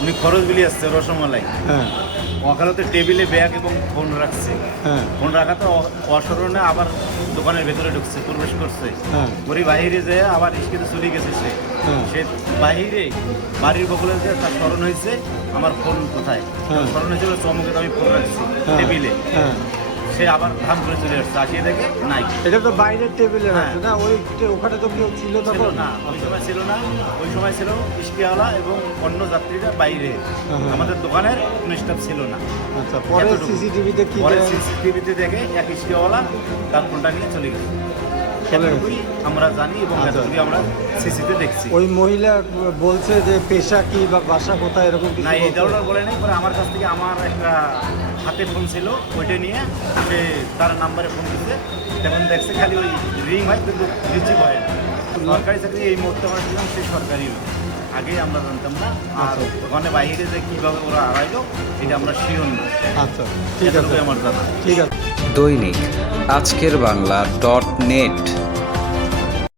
উনি খরচ বিলি আসছে রসমালাই, হ্যাঁ ওখানে টেবিলে ব্যাগ এবং ফোন রাখছে। হ্যাঁ ফোন রাখা তো অসরণে আবার দোকানের ভেতরে ঢুকছে, প্রবেশ করছে। হ্যাঁ ওরই বাইরে যেয়ে আবার স্কেতে চলে গেছে সে। হ্যাঁ। সে বাইরে বাড়ির বগলে যে তার স্মরণ হয়েছে আমার ফোন কোথায়, হ্যাঁ। স্মরণ হয়েছিল চমকে আমি ফোন রাখছি হ্যাঁ, টেবিলে। হ্যাঁ। সে আবার ধাম করে চলে আসছে, আসিয়ে দেখে নাই। এটা তো বাইরের টেবিলে হ্যাঁ। আছে না, ওখানে তো কেউ ছিল ছিল তখন না, ওই সময় ছিল না। ওই সময় ছিল রিক্সাওয়ালা এবং অন্য যাত্রীরা বাইরে, হ্যাঁ। আমাদের দোকানের কোনো স্টাফ ছিল না। আচ্ছা, পরে এতটুকু। সিসিটিভিতে কি পরে যে- সিসিটিভিতে দেখে এক রিক্সাওয়ালা তার ফোনটা নিয়ে চলে গেছে। চলে গেছে। এতটুকুই আমরা জানি এবং আচ্ছা। এতটুকুই আমরা সিসিতে দেখছি। ওই মহিলা বলছে যে পেশা কি বা বাসা কোথায় এরকম কিছু না, এই বলছে? ধরনের বলে নাই। পরে আমার কাছ থেকে আমার একটা হাতে ফোন ছিল, ওইটা নিয়ে সে তার নাম্বারে ফোন দিতে, তখন দেখছে খালি ওই রিং হয় কিন্তু রিসিভ হয় না। সরকারি চাকরি এই মুহূর্তে আমরা ছিলাম সেই সরকারি নয়। আগে আমরা জানতাম না। আর আচ্ছা। ওখানে বাইরে যে কীভাবে ওরা হারাইলো এটা আমরা শিওর না। আচ্ছা, ঠিক আছে, এতটুকুই আমার জানা। ঠিক আছে। দৈনিক আজকের বাংলা .net